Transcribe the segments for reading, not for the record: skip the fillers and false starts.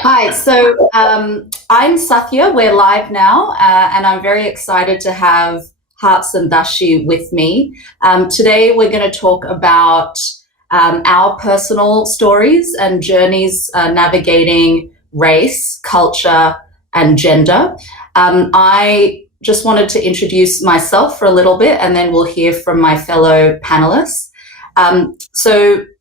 Hi, I'm Sathya. We're live now, and I'm very excited to have Harps and Dharshi with me. Today, we're going to talk about our personal stories and journeys navigating race, culture, and gender. I just wanted to introduce myself for a little bit, and then we'll hear from my fellow panelists.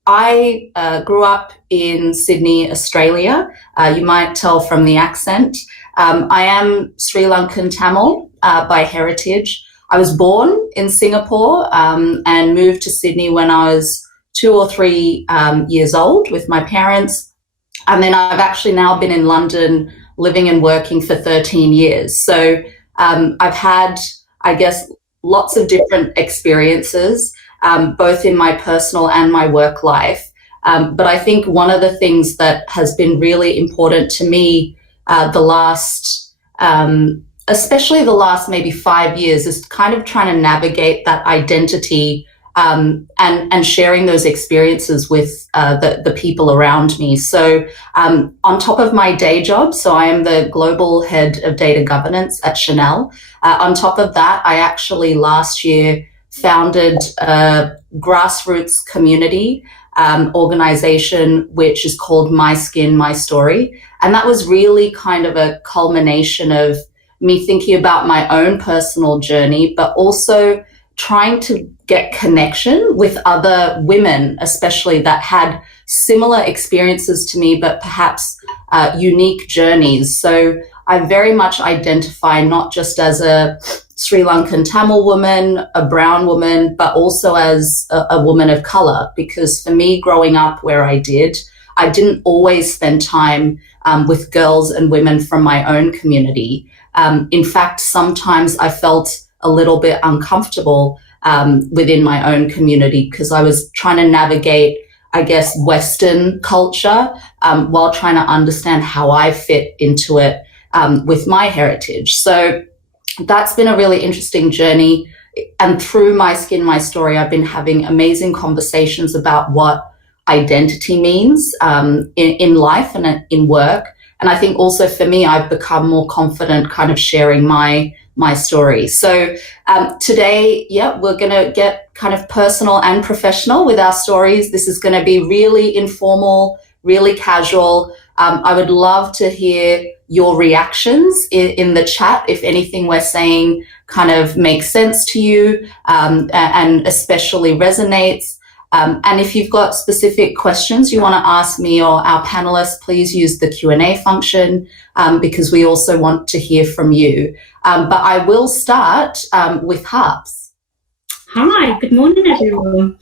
I grew up in Sydney, Australia. You might tell from the accent. I am Sri Lankan Tamil by heritage. I was born in Singapore and moved to Sydney when I was 2 or 3 years old with my parents. And then I've actually now been in London living and working for 13 years. So I've had, I guess, lots of different experiences, both in my personal and my work life. But I think one of the things that has been really important to me especially the last maybe 5 years, is kind of trying to navigate that identity and sharing those experiences with the people around me. So on top of my day job, so I am the global head of data governance at Chanel. On top of that, I actually last year founded a grassroots community organization, which is called My Skin, My Story. And that was really kind of a culmination of me thinking about my own personal journey, but also trying to get connection with other women, especially that had similar experiences to me, but perhaps unique journeys. So I very much identify not just as a Sri Lankan Tamil woman, a brown woman, but also as a woman of color, because for me, growing up where I didn't always spend time with girls and women from my own community. In fact, sometimes I felt a little bit uncomfortable within my own community because I was trying to navigate, I guess, Western culture while trying to understand how I fit into it with my heritage. So that's been a really interesting journey. And through My Skin, My Story, I've been having amazing conversations about what identity means in life and in work. And I think also for me, I've become more confident kind of sharing my story. So today, we're going to get kind of personal and professional with our stories. This is going to be really informal, really casual. I would love to hear your reactions in the chat if anything we're saying kind of makes sense to you and especially resonates. And if you've got specific questions you want to ask me or our panelists, please use the Q&A function because we also want to hear from you. But I will start with Harps. Hi, good morning, everyone.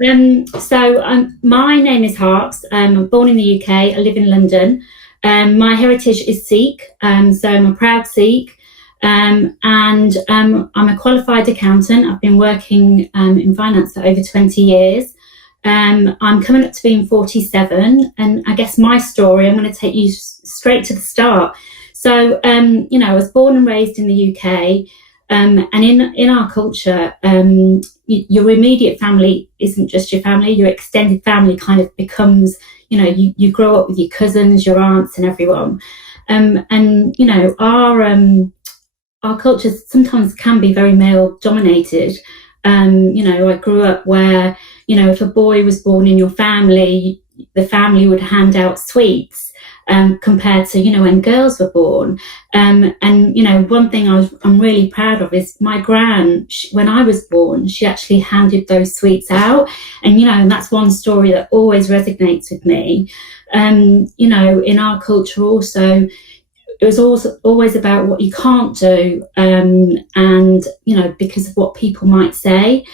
My name is Harps. I'm born in the UK. I live in London. My heritage is Sikh, so I'm a proud Sikh. And I'm a qualified accountant. I've been working in finance for over 20 years. I'm coming up to being 47, and I guess my story, I'm going to take you straight to the start. So, I was born and raised in the UK, and in our culture, your immediate family isn't just your family. Your extended family kind of becomes, you grow up with your cousins, your aunts, and everyone. Our culture sometimes can be very male dominated. I grew up where, if a boy was born in your family, the family would hand out sweets compared to, when girls were born. One thing I'm really proud of is my gran, when I was born, she actually handed those sweets out. And that's one story that always resonates with me. In our culture also, it was always about what you can't do, because of what people might say.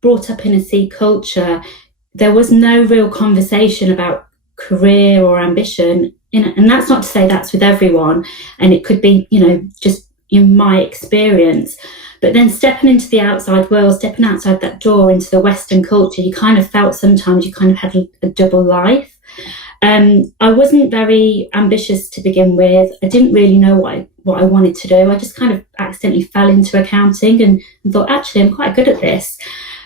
Brought up in a Sikh culture, there was no real conversation about career or ambition. And that's not to say that's with everyone. And it could be, just in my experience. But then stepping into the outside world, stepping outside that door into the Western culture, you kind of felt sometimes you kind of had a double life. I wasn't very ambitious to begin with. I didn't really know what I wanted to do. I just kind of accidentally fell into accounting and thought, actually, I'm quite good at this.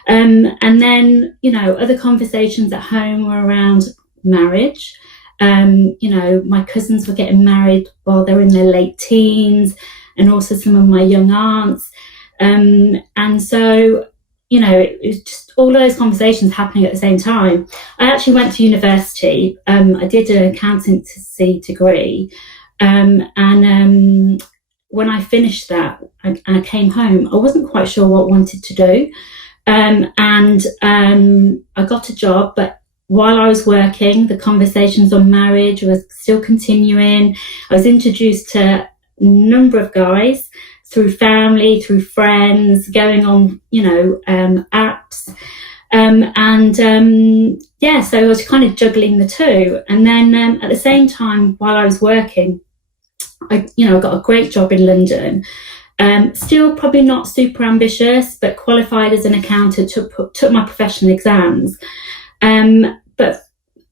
And then, other conversations at home were around marriage. My cousins were getting married while they were in their late teens, and also some of my young aunts. And so, it was just all of those conversations happening at the same time. I actually went to university. I did an accountancy degree. And when I finished that and I came home, I wasn't quite sure what I wanted to do. And I got a job, but while I was working, the conversations on marriage was still continuing. I was introduced to a number of guys through family, through friends, going on, apps. So I was kind of juggling the two. And then at the same time, while I was working, I got a great job in London. Still probably not super ambitious, but qualified as an accountant, took my professional exams. But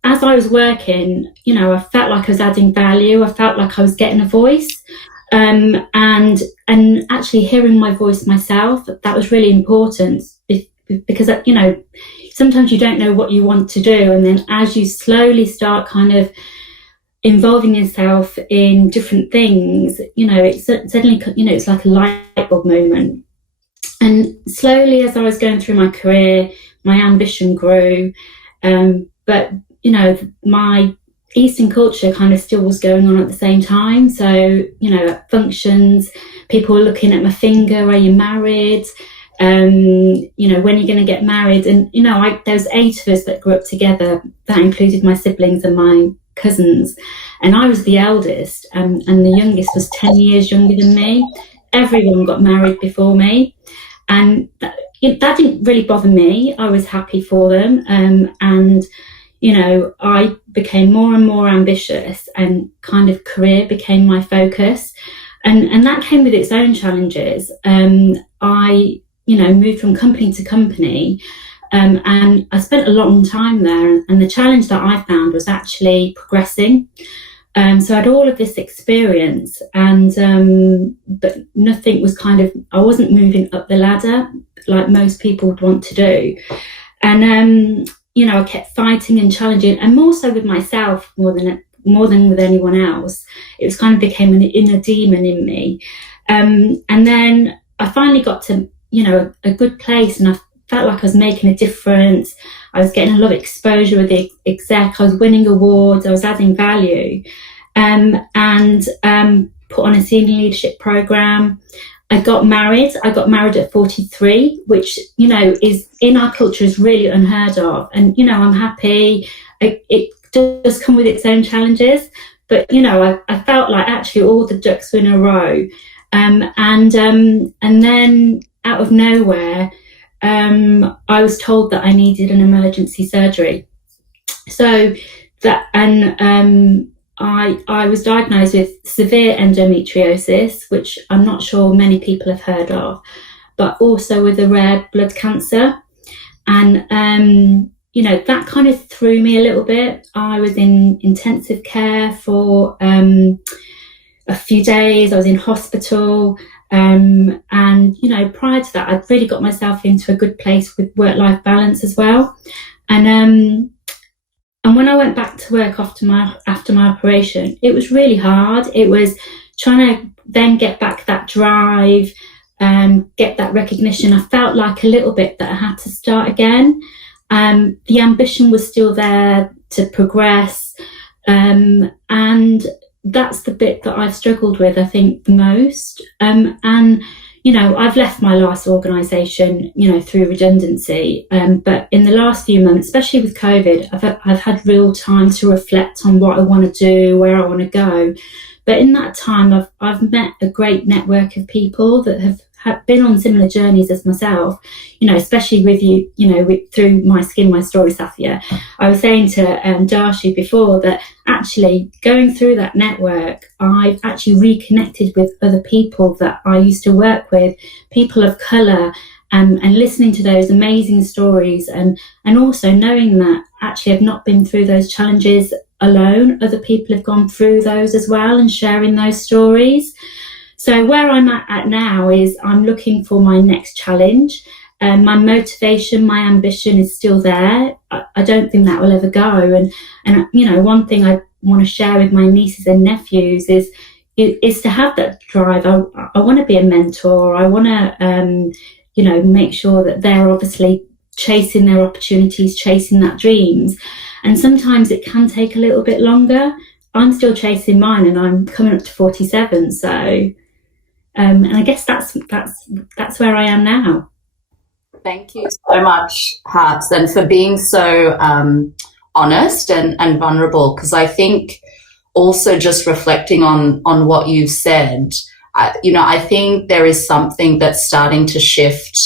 as I was working, I felt like I was adding value. I felt like I was getting a voice. And actually hearing my voice myself, that was really important, because, sometimes you don't know what you want to do. And then as you slowly start kind of involving yourself in different things, it's suddenly, it's like a light bulb moment. And slowly, as I was going through my career, my ambition grew. But, my Eastern culture kind of still was going on at the same time. So, at functions, people were looking at my finger, are you married? When are you going to get married? And, there was 8 of us that grew up together. That included my siblings and my cousins. And I was the eldest, and the youngest was 10 years younger than me. Everyone got married before me. And that didn't really bother me. I was happy for them. I became more and more ambitious, and kind of career became my focus. And that came with its own challenges. I moved from company to company, and I spent a long time there. And the challenge that I found was actually progressing. So I had all of this experience, but nothing was I wasn't moving up the ladder like most people would want to do. And, I kept fighting and challenging, and more so with myself more than with anyone else. It was kind of became an inner demon in me. And then I finally got to, a good place, and I felt like I was making a difference. I was getting a lot of exposure with the exec. I was winning awards. I was adding value, and put on a senior leadership program. I got married at 43, which, is in our culture is really unheard of. And, I'm happy. It does come with its own challenges, but, I felt like actually all the ducks were in a row. And then out of nowhere, I was told that I needed an emergency surgery. So that, I was diagnosed with severe endometriosis, which I'm not sure many people have heard of, but also with a rare blood cancer. And, that kind of threw me a little bit. I was in intensive care for a few days. I was in hospital. And, prior to that, I'd really got myself into a good place with work-life balance as well. And when I went back to work after my operation, it was really hard. It was trying to then get back that drive, get that recognition. I felt like a little bit that I had to start again. The ambition was still there to progress. And that's the bit that I've struggled with, I think, the most. I've left my last organisation, through redundancy. But in the last few months, especially with COVID, I've had real time to reflect on what I want to do, where I want to go. But in that time, I've met a great network of people that have been on similar journeys as myself, especially with you, through My Skin, My Story, Sathya. I was saying to Dharshi before that actually going through that network, I've actually reconnected with other people that I used to work with, people of colour, and listening to those amazing stories, and also knowing that actually I've not been through those challenges alone. Other people have gone through those as well, and sharing those stories. So where I'm at now is I'm looking for my next challenge. My motivation, my ambition is still there. I don't think that will ever go. And one thing I want to share with my nieces and nephews is to have that drive. I want to be a mentor. I want to, make sure that they're obviously chasing their opportunities, chasing that dreams. And sometimes it can take a little bit longer. I'm still chasing mine, and I'm coming up to 47. So, and I guess that's where I am now. Thank you so much, Harps, and for being so honest and vulnerable, because I think also just reflecting on what you've said, I think there is something that's starting to shift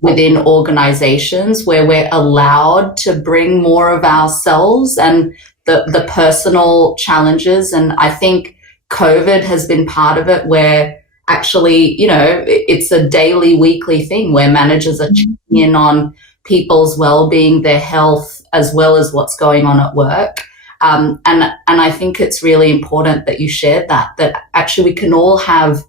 within organizations where we're allowed to bring more of ourselves and the personal challenges. And I think COVID has been part of it, where actually, it's a daily, weekly thing where managers are checking in on people's well-being, their health, as well as what's going on at work. And I think it's really important that you shared that actually we can all have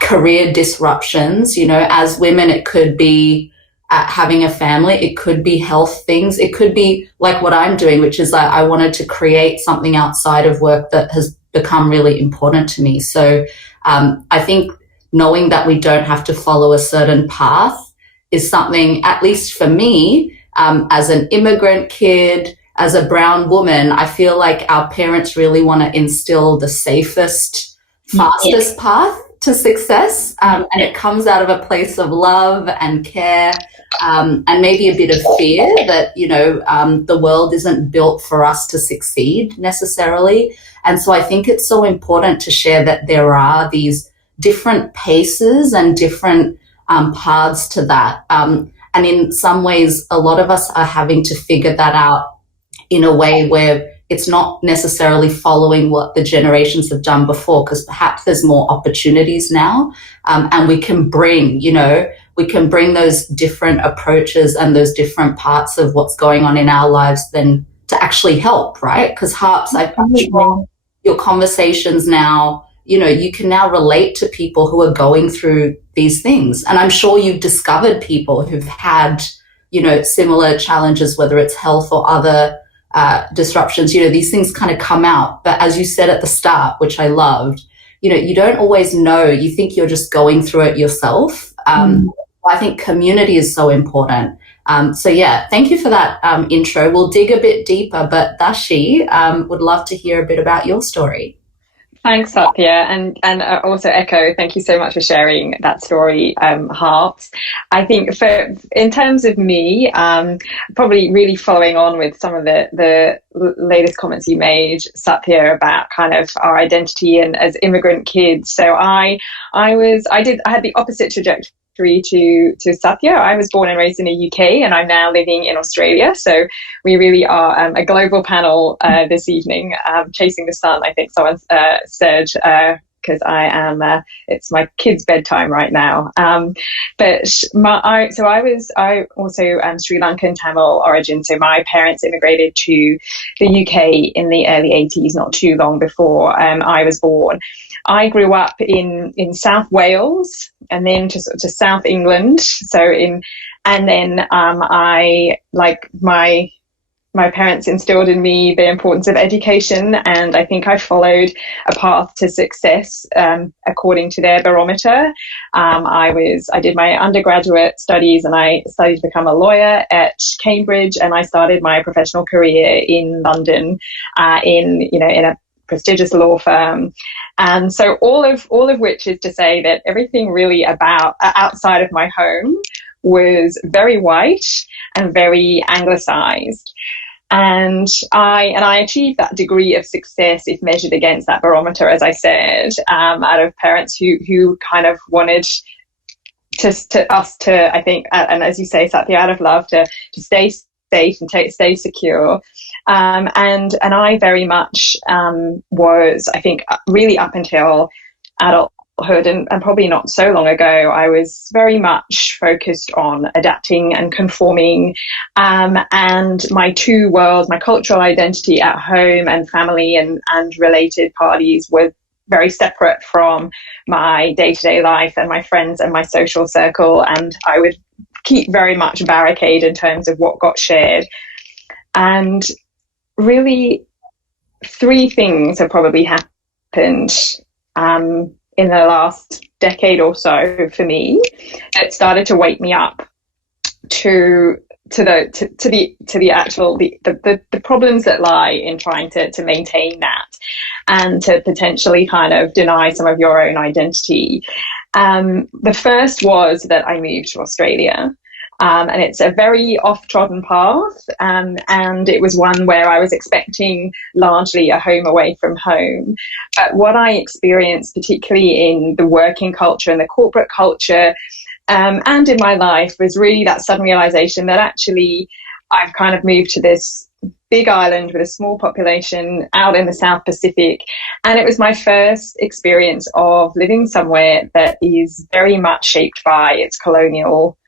career disruptions. As women, it could be having a family, it could be health things, it could be like what I'm doing, which is I wanted to create something outside of work that has become really important to me. So I think knowing that we don't have to follow a certain path is something, at least for me, as an immigrant kid, as a brown woman, I feel like our parents really want to instill the safest, fastest path to success. And it comes out of a place of love and care, and maybe a bit of fear that, the world isn't built for us to succeed necessarily. And so I think it's so important to share that there are these different paces and different paths to that. And in some ways, a lot of us are having to figure that out in a way where it's not necessarily following what the generations have done before, because perhaps there's more opportunities now, and we can bring those different approaches and those different parts of what's going on in our lives then to actually help, right? Because Harps, I've your conversations now, you can now relate to people who are going through these things. And I'm sure you've discovered people who've had, similar challenges, whether it's health or other disruptions. These things kind of come out. But as you said at the start, which I loved, you don't always know. You think you're just going through it yourself. I think community is so important. So yeah, thank you for that intro. We'll dig a bit deeper, but Dharshi, would love to hear a bit about your story. Thanks, Sathya, and also echo, thank you so much for sharing that story, Harps. I think in terms of me, probably really following on with some of the latest comments you made, Sathya, about kind of our identity and as immigrant kids. So I had the opposite trajectory to Sathya. I was born and raised in the UK, and I'm now living in Australia. So we really are a global panel this evening, chasing the sun, I think someone said, because it's my kid's bedtime right now. But I also Sri Lankan Tamil origin. So my parents immigrated to the UK in the early 80s, not too long before I was born. I grew up in South Wales and then to South England. And then I, like my parents instilled in me the importance of education, and I think I followed a path to success according to their barometer. I did my undergraduate studies, and I studied to become a lawyer at Cambridge, and I started my professional career in London in a prestigious law firm. And so all of which is to say that everything really about outside of my home was very white and very anglicized. And I achieved that degree of success if measured against that barometer, as I said, out of parents who kind of wanted us to, I think, and as you say, Sathya, out of love, to stay safe and stay secure. And I very much was, I think, really up until adulthood and probably not so long ago, I was very much focused on adapting and conforming. And my two worlds, my cultural identity at home and family and related parties, were very separate from my day-to-day life and my friends and my social circle. And I would keep very much barricade in terms of what got shared. And really three things have probably happened in the last decade or so for me that started to wake me up to the actual the problems that lie in trying to maintain that and to potentially kind of deny some of your own identity. The first was that I moved to Australia. And it's a very off-trodden path, and it was one where I was expecting largely a home away from home. But what I experienced, particularly in the working culture and the corporate culture, and in my life, was really that sudden realization that actually I've kind of moved to this big island with a small population out in the South Pacific. And it was my first experience of living somewhere that is very much shaped by its colonial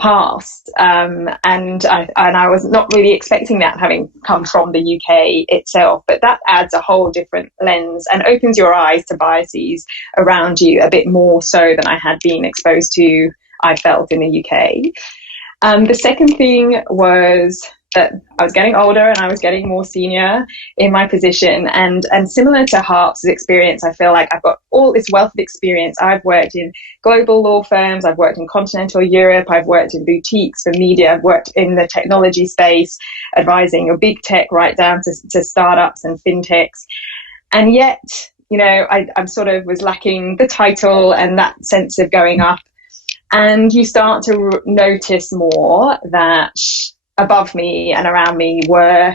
past, and I was not really expecting that, having come from the UK itself, but that adds a whole different lens and opens your eyes to biases around you a bit more so than I had been exposed to, I felt, in the UK. The second thing was that I was getting older and I was getting more senior in my position, and similar to Harps' experience, I feel like I've got all this wealth of experience. I've worked in global law firms, I've worked in continental Europe, I've worked in boutiques for media, I've worked in the technology space, advising a big tech right down to startups and fintechs. And yet, you know, I sort of was lacking the title and that sense of going up. And you start to notice more that above me and around me were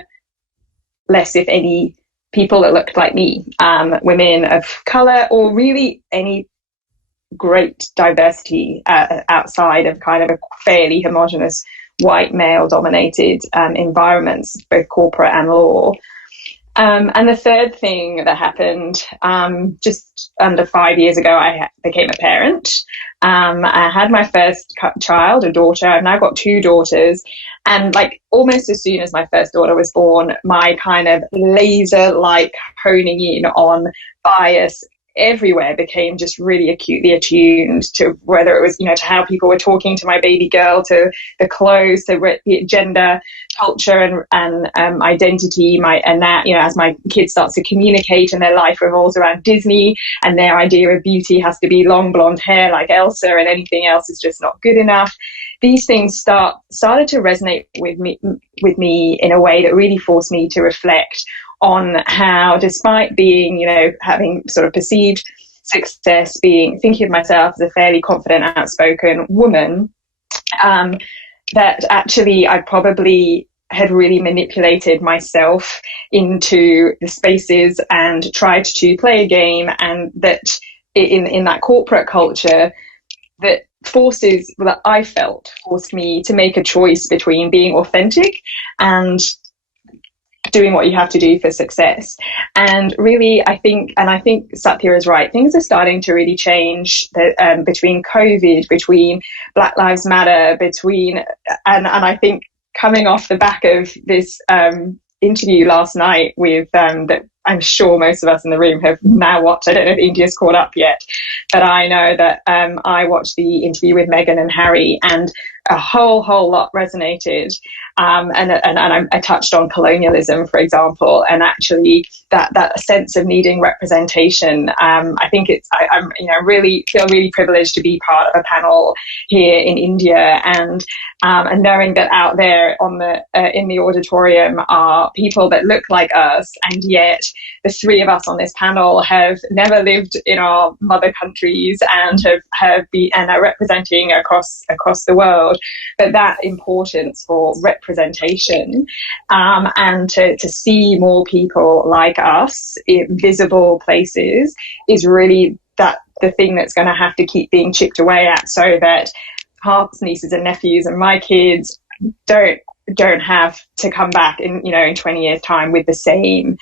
less, if any, people that looked like me, women of colour, or really any great diversity outside of kind of a fairly homogenous white male-dominated environments, both corporate and law. And the third thing that happened, just under 5 years ago, I became a parent. I had my first child, a daughter. I've now got two daughters. And like almost as soon as my first daughter was born, my kind of laser-like honing in on bias everywhere became just really acutely attuned to whether it was, you know, to how people were talking to my baby girl, to the clothes, to gender, culture and identity, and that, you know, as my kid starts to communicate and their life revolves around Disney and their idea of beauty has to be long blonde hair like Elsa and anything else is just not good enough. These things started to resonate with me in a way that really forced me to reflect on how, despite being, you know, having sort of perceived success, thinking of myself as a fairly confident, outspoken woman, that actually I probably had really manipulated myself into the spaces and tried to play a game, and that in that corporate culture that I felt forced me to make a choice between being authentic and doing what you have to do for success. And really, I think Sathya is right. Things are starting to really change between COVID, between Black Lives Matter, and I think coming off the back of this interview last night with that I'm sure most of us in the room have now watched. I don't know if India's caught up yet, but I know that I watched the interview with Meghan and Harry, and a whole lot resonated. And I touched on colonialism, for example, and actually that sense of needing representation. I think I'm really feel really privileged to be part of a panel here in India, and knowing that out there in the auditorium are people that look like us, and yet the three of us on this panel have never lived in our mother countries and have been and are representing across the world. But that importance for representation and to see more people like us in visible places is really the thing that's going to have to keep being chipped away at, so that Harp's nieces and nephews and my kids don't have to come back in 20 years time with the same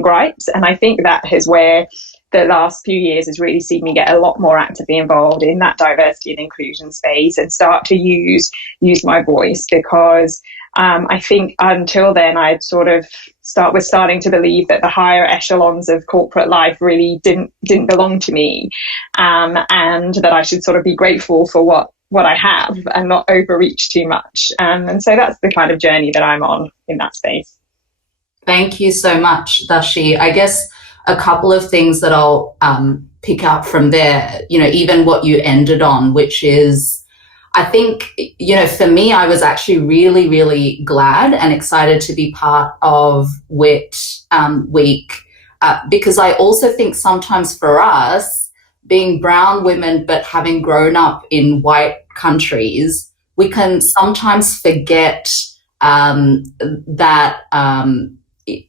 gripes. And I think that is where the last few years has really seen me get a lot more actively involved in that diversity and inclusion space and start to use my voice, because I think until then I'd sort of was starting to believe that the higher echelons of corporate life really didn't belong to me, and that I should sort of be grateful for what I have and not overreach too much. And so that's the kind of journey that I'm on in that space. Thank you so much, Dashi. I guess a couple of things that I'll pick up from there, even what you ended on, which is, I think, for me, I was actually really, really glad and excited to be part of WiT Week, because I also think sometimes for us, being brown women but having grown up in white countries, we can sometimes forget that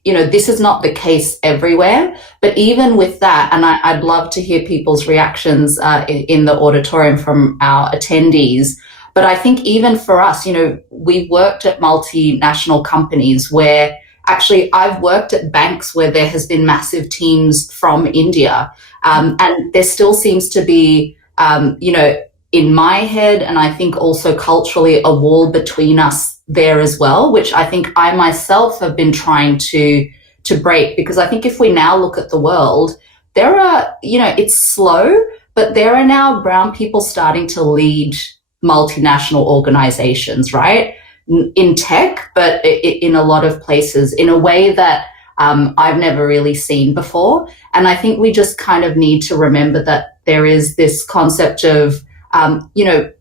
this is not the case everywhere. But even with that, and I'd love to hear people's reactions in the auditorium from our attendees. But I think even for us, we've worked at multinational companies where actually I've worked at banks where there has been massive teams from India. And there still seems to be, in my head, and I think also culturally, a wall between us there as well, which I think I myself have been trying to break, because I think if we now look at the world, there are, it's slow, but there are now brown people starting to lead multinational organizations, right? In tech, but in a lot of places in a way that I've never really seen before. And I think we just kind of need to remember that there is this concept of,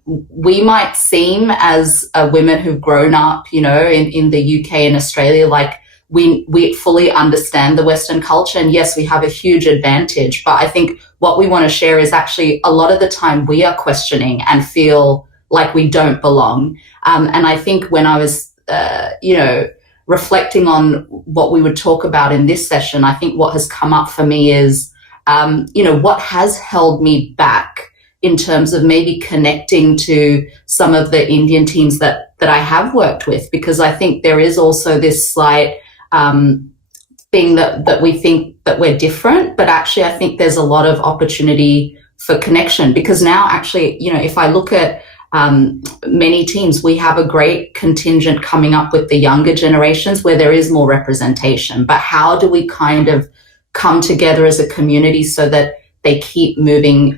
we might seem as women who've grown up, in the UK and Australia, like we fully understand the Western culture. And yes, we have a huge advantage. But I think what we want to share is actually a lot of the time we are questioning and feel like we don't belong. And I think when I was, reflecting on what we would talk about in this session, I think what has come up for me is, what has held me back in terms of maybe connecting to some of the Indian teams that I have worked with, because I think there is also this slight thing that we think that we're different, but actually I think there's a lot of opportunity for connection, because now actually, if I look at many teams, we have a great contingent coming up with the younger generations where there is more representation, but how do we kind of come together as a community so that they keep moving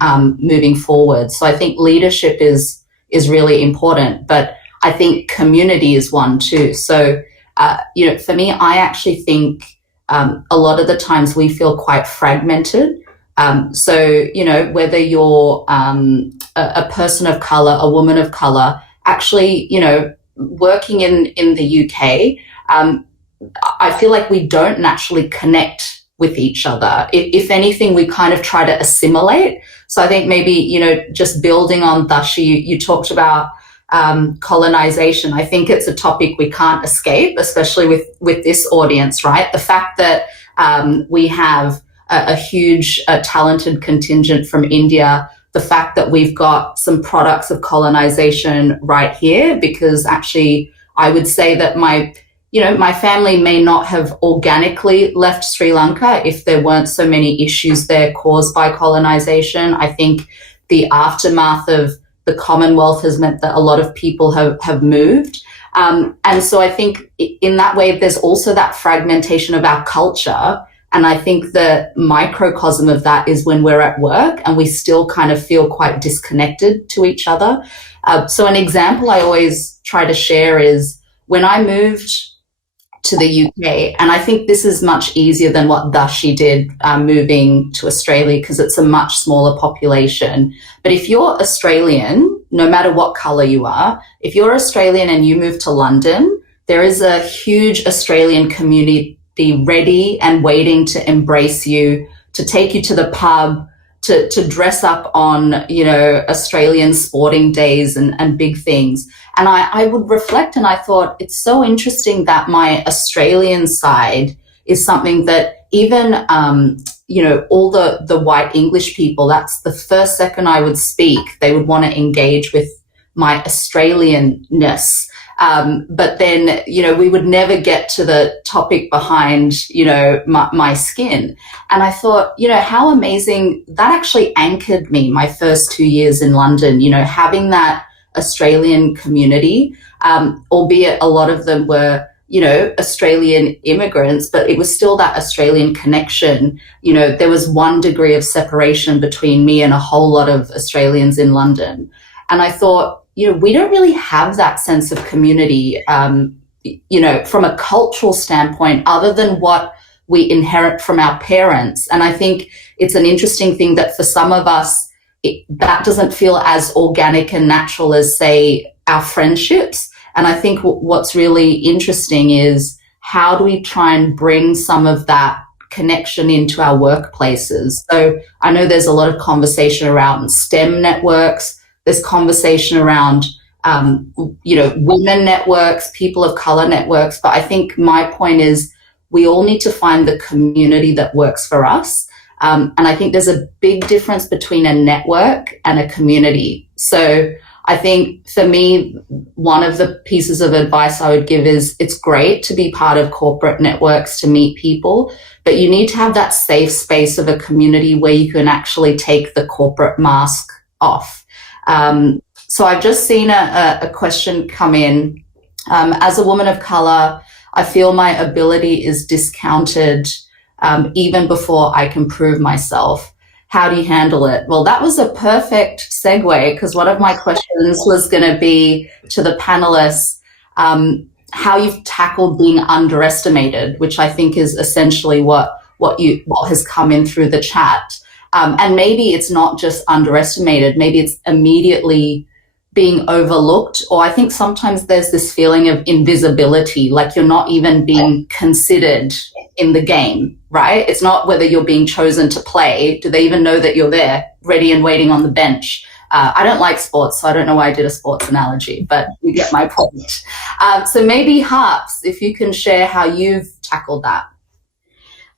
forward? So I think leadership is really important, but I think community is one too. So, for me, I actually think a lot of the times we feel quite fragmented. So, whether you're a person of color, a woman of color, actually, working in the UK, I feel like we don't naturally connect with each other. If anything, we kind of try to assimilate. So I think maybe, just building on Dharshi, you talked about colonization. I think it's a topic we can't escape, especially with this audience, right? The fact that we have a huge talented contingent from India, the fact that we've got some products of colonization right here, because actually I would say that my family may not have organically left Sri Lanka if there weren't so many issues there caused by colonization. I think the aftermath of the Commonwealth has meant that a lot of people have moved. And so I think in that way, there's also that fragmentation of our culture. And I think the microcosm of that is when we're at work and we still kind of feel quite disconnected to each other. So an example I always try to share is when I moved to the UK, and I think this is much easier than what Dharshi did moving to Australia because it's a much smaller population. But if you're Australian, no matter what colour you are, if you're Australian and you move to London, there is a huge Australian community ready and waiting to embrace you, to take you to the pub, to dress up on, Australian sporting days and big things. And I would reflect and I thought it's so interesting that my Australian side is something that even, all the white English people, that's the first second I would speak, they would want to engage with my Australianness. But then, we would never get to the topic behind, my skin. And I thought, how amazing that actually anchored me my first 2 years in London, having that Australian community, albeit a lot of them were, Australian immigrants, but it was still that Australian connection. There was one degree of separation between me and a whole lot of Australians in London. And I thought, we don't really have that sense of community from a cultural standpoint, other than what we inherit from our parents. And I think it's an interesting thing that for some of us, that doesn't feel as organic and natural as, say, our friendships. And I think what's really interesting is, how do we try and bring some of that connection into our workplaces? So I know there's a lot of conversation around STEM networks. There's conversation around, women networks, people of color networks. But I think my point is, we all need to find the community that works for us. And I think there's a big difference between a network and a community. So I think for me, one of the pieces of advice I would give is, it's great to be part of corporate networks to meet people, but you need to have that safe space of a community where you can actually take the corporate mask off. So I've just seen a question come in. As a woman of color, I feel my ability is discounted even before I can prove myself. How do you handle it? Well, that was a perfect segue, because one of my questions was going to be to the panelists, how you've tackled being underestimated, which I think is essentially what has come in through the chat. And maybe it's not just underestimated, maybe it's immediately being overlooked, or I think sometimes there's this feeling of invisibility, like you're not even being considered in the game, right? It's not whether you're being chosen to play. Do they even know that you're there, ready and waiting on the bench? I don't like sports, so I don't know why I did a sports analogy, but you get my point. So maybe Harps, if you can share how you've tackled that.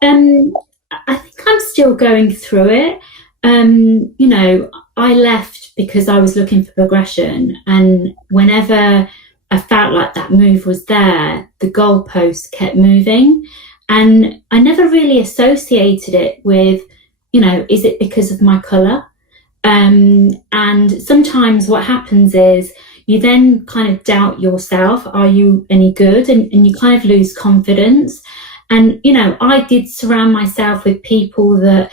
I think I'm still going through it. I left because I was looking for progression, and whenever I felt like that move was there, the goalpost kept moving, and I never really associated it with, is it because of my colour? And sometimes what happens is you then kind of doubt yourself. Are you any good? And you kind of lose confidence. And, I did surround myself with people that,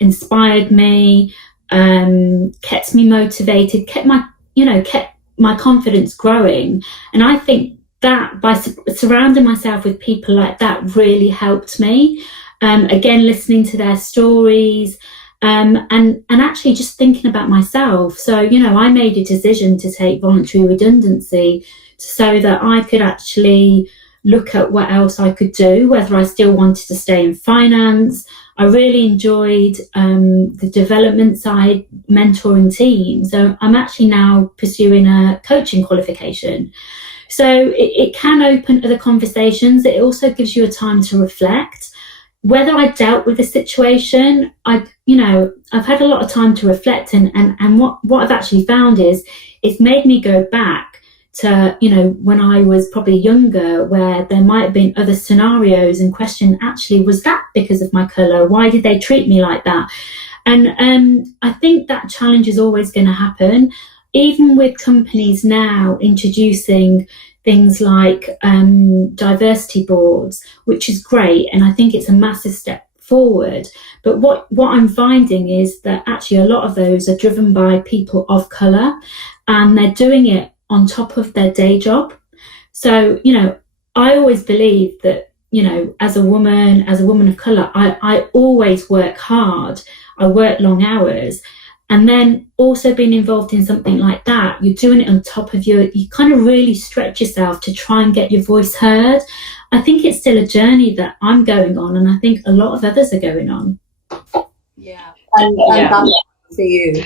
inspired me, kept me motivated, kept my confidence growing. And I think that by surrounding myself with people like that really helped me. Again, listening to their stories, and actually just thinking about myself. So, I made a decision to take voluntary redundancy so that I could actually look at what else I could do, whether I still wanted to stay in finance. I really enjoyed the development side, mentoring teams. So I'm actually now pursuing a coaching qualification. So it can open other conversations. It also gives you a time to reflect. Whether I dealt with the situation, I've had a lot of time to reflect, and what I've actually found is it's made me go back to, when I was probably younger, where there might have been other scenarios and question, actually, was that because of my colour? Why did they treat me like that? And I think that challenge is always going to happen, even with companies now introducing things like diversity boards, which is great. And I think it's a massive step forward. But what I'm finding is that actually a lot of those are driven by people of colour, and they're doing it on top of their day job. So, I always believe that, as a woman of colour, I always work hard. I work long hours. And then also being involved in something like that, you're doing it on top of you kind of really stretch yourself to try and get your voice heard. I think it's still a journey that I'm going on, and I think a lot of others are going on. Yeah. And for you.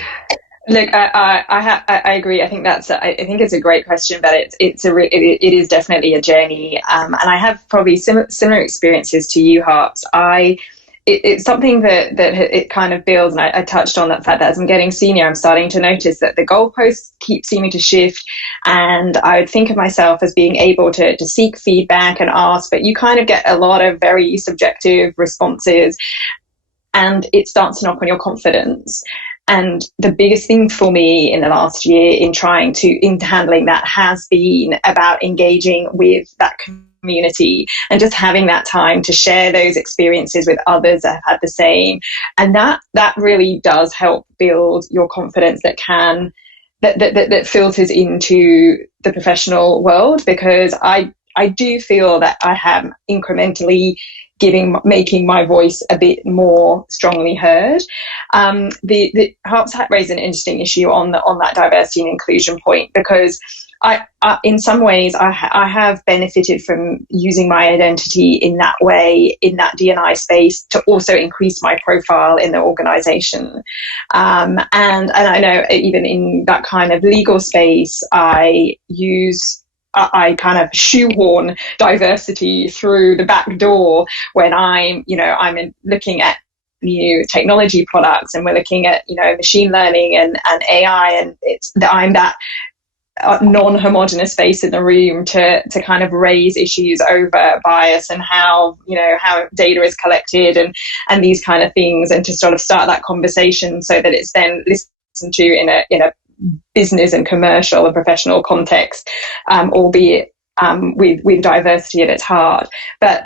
Look, I agree. I think it's a great question, but it is definitely a journey. And I have probably similar experiences to you, Harps. It's something that it kind of builds, and I touched on that fact that as I'm getting senior, I'm starting to notice that the goalposts keep seeming to shift, and I would think of myself as being able to seek feedback and ask, but you kind of get a lot of very subjective responses, and it starts to knock on your confidence. And the biggest thing for me in the last year in handling that has been about engaging with that community and just having that time to share those experiences with others that have had the same. And that really does help build your confidence, that can that filters into the professional world, because I do feel that I am incrementally making my voice a bit more strongly heard. The Harps raised an interesting issue on that diversity and inclusion point, because I in some ways I have benefited from using my identity in that way, in that D&I space, to also increase my profile in the organisation. And I know even in that kind of legal space, I kind of shoehorn diversity through the back door when I'm looking at new technology products, and we're looking at machine learning and AI, and I'm that non-homogenous face in the room to kind of raise issues over bias and how data is collected and these kind of things, and to sort of start that conversation so that it's then listened to in a business and commercial and professional context, albeit with diversity at its heart. But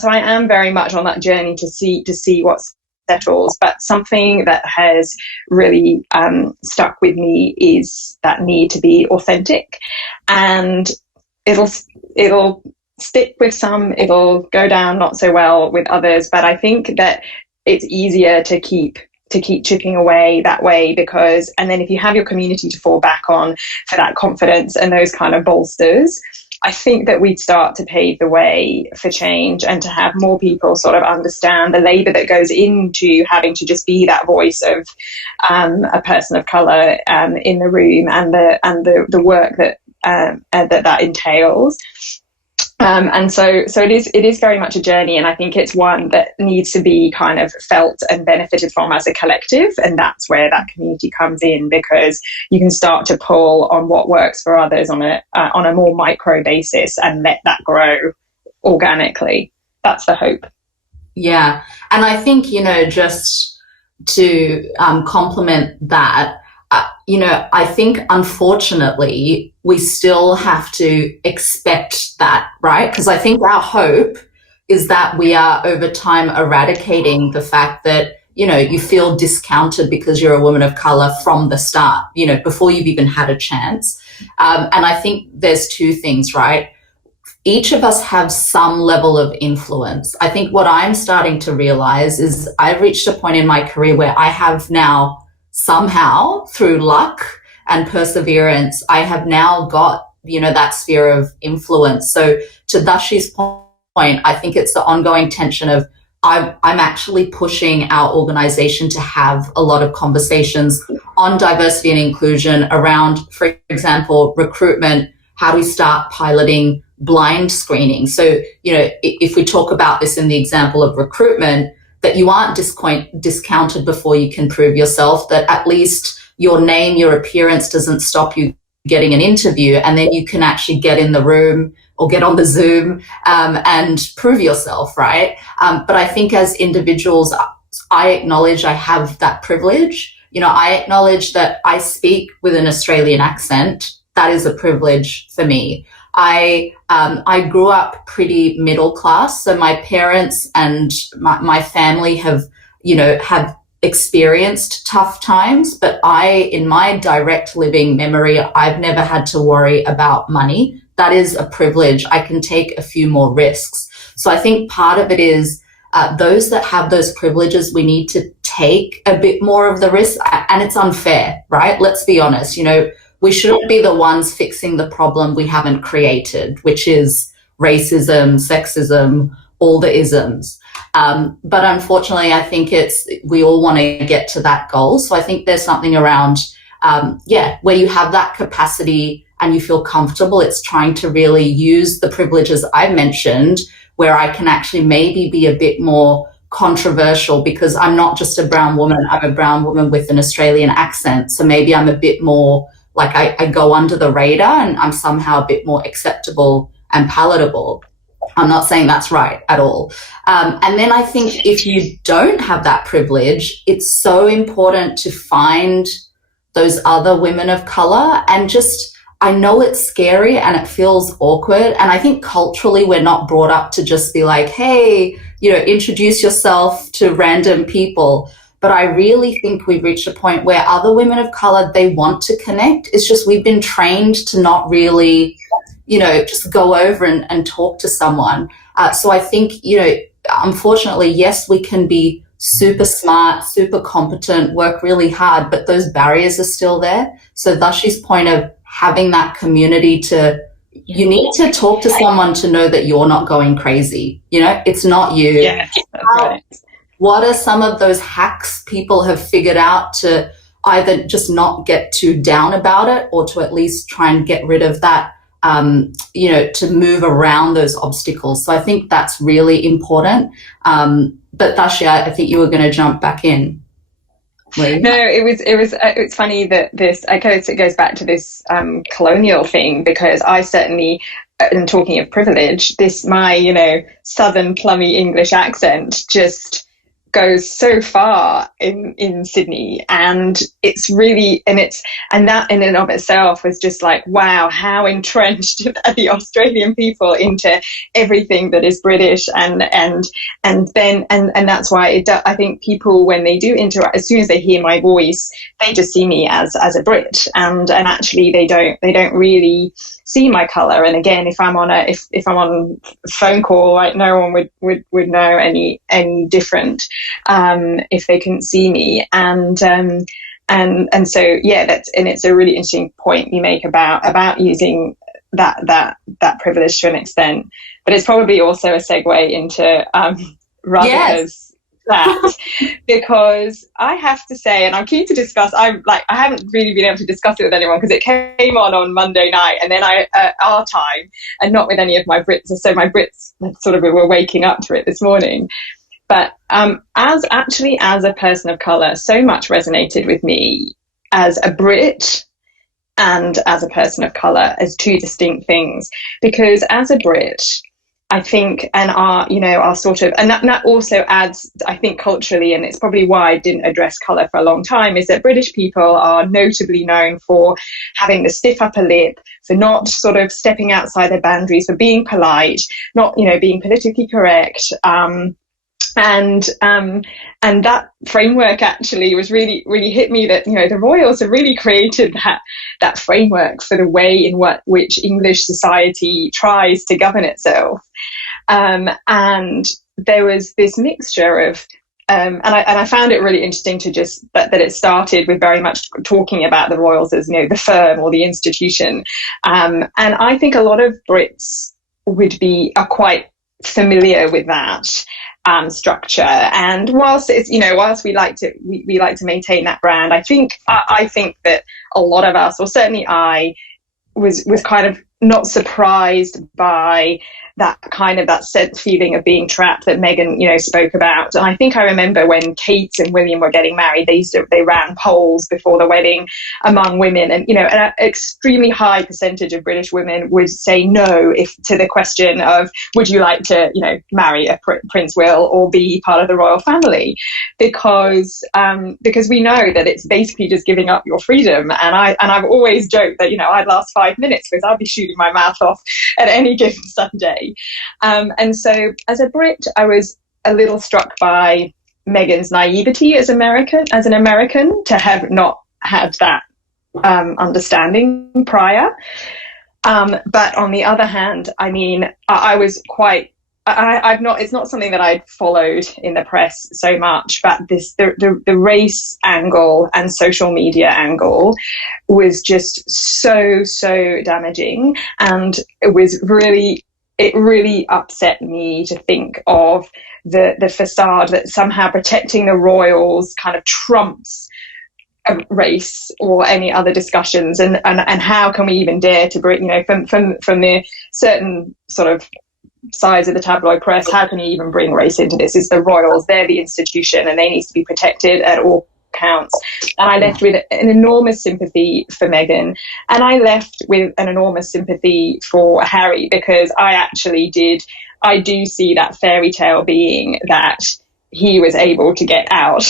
so I am very much on that journey to see what settles. But something that has really stuck with me is that need to be authentic, and it'll stick with some, it'll go down not so well with others. But I think that it's easier to keep chipping away that way, because, and then if you have your community to fall back on for that confidence and those kind of bolsters, I think that we'd start to pave the way for change, and to have more people sort of understand the labour that goes into having to just be that voice of a person of colour in the room, and the work that entails. And so it is very much a journey, and I think it's one that needs to be kind of felt and benefited from as a collective, and that's where that community comes in, because you can start to pull on what works for others on a more micro basis and let that grow organically. That's the hope. Yeah, and I think just to complement that, I think unfortunately we still have to expect that, right? Because I think our hope is that we are over time eradicating the fact that, you feel discounted because you're a woman of color from the start, before you've even had a chance. And I think there's two things, right? Each of us have some level of influence. I think what I'm starting to realize is I've reached a point in my career where I have now somehow, through luck and perseverance, I have now got, that sphere of influence. So to Dharshi's point, I think it's the ongoing tension of I'm actually pushing our organization to have a lot of conversations on diversity and inclusion around, for example, recruitment. How do we start piloting blind screening? So, if we talk about this in the example of recruitment, that you aren't discounted before you can prove yourself, that at least your name, your appearance doesn't stop you getting an interview, and then you can actually get in the room or get on the Zoom and prove yourself, right? But I think as individuals, I acknowledge I have that privilege. I acknowledge that I speak with an Australian accent. That is a privilege for me. I grew up pretty middle class, so my parents and my family have experienced tough times, but in my direct living memory, I've never had to worry about money. That is a privilege. I can take a few more risks. So I think part of it is those that have those privileges, we need to take a bit more of the risk, and it's unfair, right? Let's be honest. We shouldn't be the ones fixing the problem we haven't created, which is racism, sexism, all the isms. But unfortunately, I think we all want to get to that goal. So I think there's something around, where you have that capacity and you feel comfortable, it's trying to really use the privileges I mentioned, where I can actually maybe be a bit more controversial, because I'm not just a brown woman, I'm a brown woman with an Australian accent. So maybe I'm a bit more like I go under the radar, and I'm somehow a bit more acceptable and palatable. I'm not saying that's right at all. And then I think if you don't have that privilege, it's so important to find those other women of color. And I know it's scary and it feels awkward. And I think culturally we're not brought up to just be like, hey, introduce yourself to random people. But I really think we've reached a point where other women of color, they want to connect. It's just we've been trained to not really, just go over and talk to someone. So I think, unfortunately, yes, we can be super smart, super competent, work really hard, but those barriers are still there. So Dharshi's point of having that community you need to talk to someone to know that you're not going crazy. It's not you. Yeah, that's right. What are some of those hacks people have figured out to either just not get too down about it, or to at least try and get rid of that, to move around those obstacles? So I think that's really important. But Dharshi, I think you were going to jump back in. No, it's funny that it goes back to this colonial thing, because I certainly, and talking of privilege, my southern plummy English accent just goes so far in Sydney, and it's really, and that in and of itself was just like, wow, how entrenched are the Australian people into everything that is British, and that's why I think people, when they do interact, as soon as they hear my voice, they just see me as a Brit, and actually they don't really see my color. And again, if I'm on a phone call, like, no one would know any different if they couldn't see me. And so it's a really interesting point you make about using that privilege to an extent. But it's probably also a segue into Radhika's that, because I have to say, and I'm keen to discuss, I haven't really been able to discuss it with anyone because it came on Monday night, and then our time, and not with any of my Brits, so my Brits sort of were waking up to it this morning. But as a person of colour, so much resonated with me as a Brit and as a person of colour as two distinct things, because as a Brit, I think, and our sort of, and that also adds, I think, culturally, and it's probably why I didn't address colour for a long time, is that British people are notably known for having the stiff upper lip, for not sort of stepping outside their boundaries, for being polite, not, being politically correct, and that framework actually was really, really hit me, that the royals have really created that framework for the way in which English society tries to govern itself, and there was this mixture of and I found it really interesting to just that it started with very much talking about the royals as the firm or the institution, and I think a lot of Brits are quite familiar with that structure. And whilst it's whilst we like to maintain that brand, I think that a lot of us, or certainly I, was kind of not surprised by that sense feeling of being trapped that Meghan spoke about. And I think I remember when Kate and William were getting married, they ran polls before the wedding among women, and an extremely high percentage of British women would say no to the question of, would you like to marry a Prince Will or be part of the royal family, because we know that it's basically just giving up your freedom. And I've always joked that I'd last 5 minutes because I'd be shooting my mouth off at any given Sunday. And so as a Brit, I was a little struck by Meghan's naivety as an American, to have not had that understanding prior. But on the other hand, I mean, I was quite, it's not something that I'd followed in the press so much, but the race angle and social media angle was just so damaging. And it really upset me to think of the facade that somehow protecting the royals kind of trumps a race or any other discussions, and how can we even dare to bring, from the certain sort of sides of the tabloid press, how can you even bring race into this? It's the royals, they're the institution, and they need to be protected at all counts. And I left with an enormous sympathy for Meghan, and I left with an enormous sympathy for Harry, because I do see that fairy tale being that he was able to get out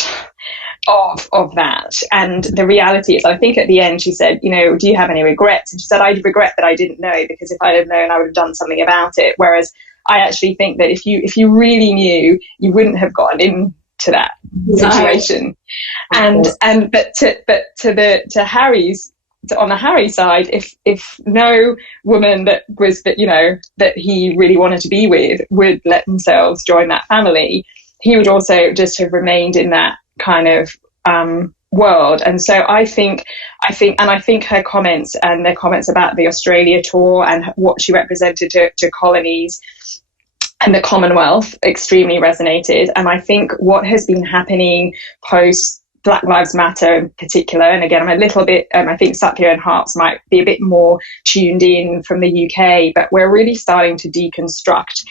of that. And the reality is, I think at the end she said, do you have any regrets? And she said, I regret that I didn't know, because if I'd have known, I would have done something about it. Whereas I actually think that if you really knew, you wouldn't have gotten to that situation. But to Harry's, on the Harry side, if no woman that he really wanted to be with would let themselves join that family, he would also just have remained in that kind of world. And so I think her comments and their comments about the Australia tour and what she represented to colonies and the Commonwealth extremely resonated. And I think what has been happening post Black Lives Matter in particular, and again, I'm a little bit, I think Sathya and Harps might be a bit more tuned in from the UK, but we're really starting to deconstruct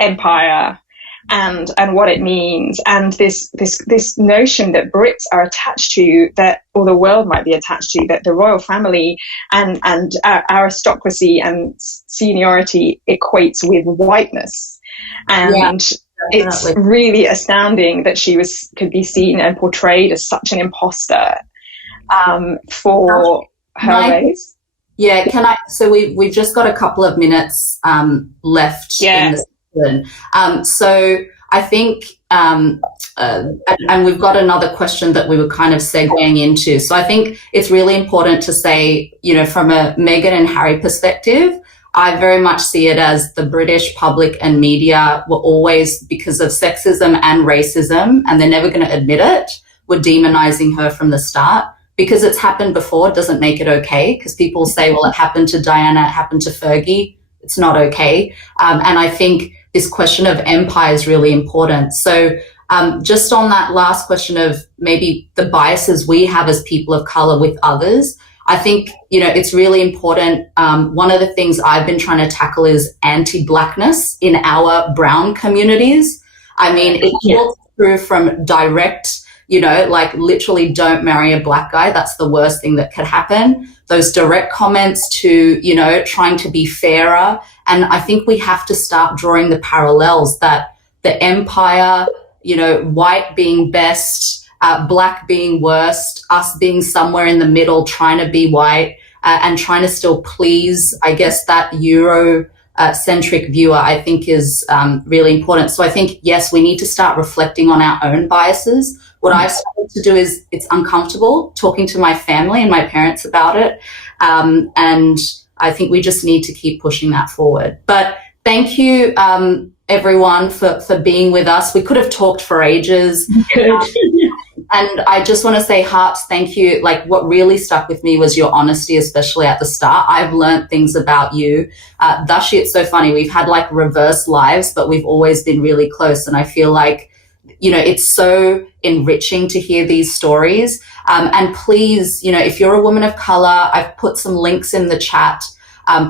empire and what it means, and this notion that Brits are attached to, that, or the world might be attached to, that the royal family and aristocracy and seniority equates with whiteness. And it's really astounding that she could be seen and portrayed as such an imposter for her race. Yeah, so we've just got a couple of minutes left in the season. So I think, and we've got another question that we were kind of segueing into. So I think it's really important to say, from a Meghan and Harry perspective, I very much see it as the British public and media were always, because of sexism and racism, and they're never going to admit it, were demonizing her from the start. Because it's happened before doesn't make it okay, because people say, well, it happened to Diana, it happened to Fergie. It's not okay. And I think this question of empire is really important. So just on that last question of maybe the biases we have as people of color with others, I think, it's really important. One of the things I've been trying to tackle is anti-Blackness in our brown communities. I mean, it walks through from direct, like literally don't marry a Black guy. That's the worst thing that could happen. Those direct comments to, trying to be fairer. And I think we have to start drawing the parallels that the empire, white being best, Black being worst, us being somewhere in the middle, trying to be white, and trying to still please, I guess, that Euro-centric viewer, I think is really important. So I think, yes, we need to start reflecting on our own biases. What I've started to do is, it's uncomfortable talking to my family and my parents about it. And I think we just need to keep pushing that forward. But thank you, everyone, for being with us. We could have talked for ages. And I just want to say, Harps, thank you. Like, what really stuck with me was your honesty, especially at the start. I've learned things about you. Dharshi, it's so funny. We've had like reverse lives, but we've always been really close. And I feel like, it's so enriching to hear these stories. And please, if you're a woman of color, I've put some links in the chat.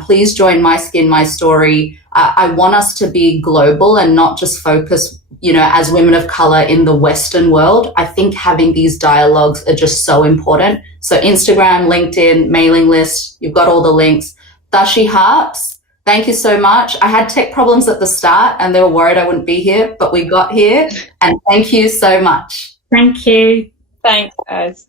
Please join My Skin, My Story. I want us to be global and not just focus, as women of color in the Western world. I think having these dialogues are just so important. So Instagram, LinkedIn, mailing list, you've got all the links. Dharshi, Harps, thank you so much. I had tech problems at the start and they were worried I wouldn't be here, but we got here. And thank you so much. Thank you. Thanks, guys.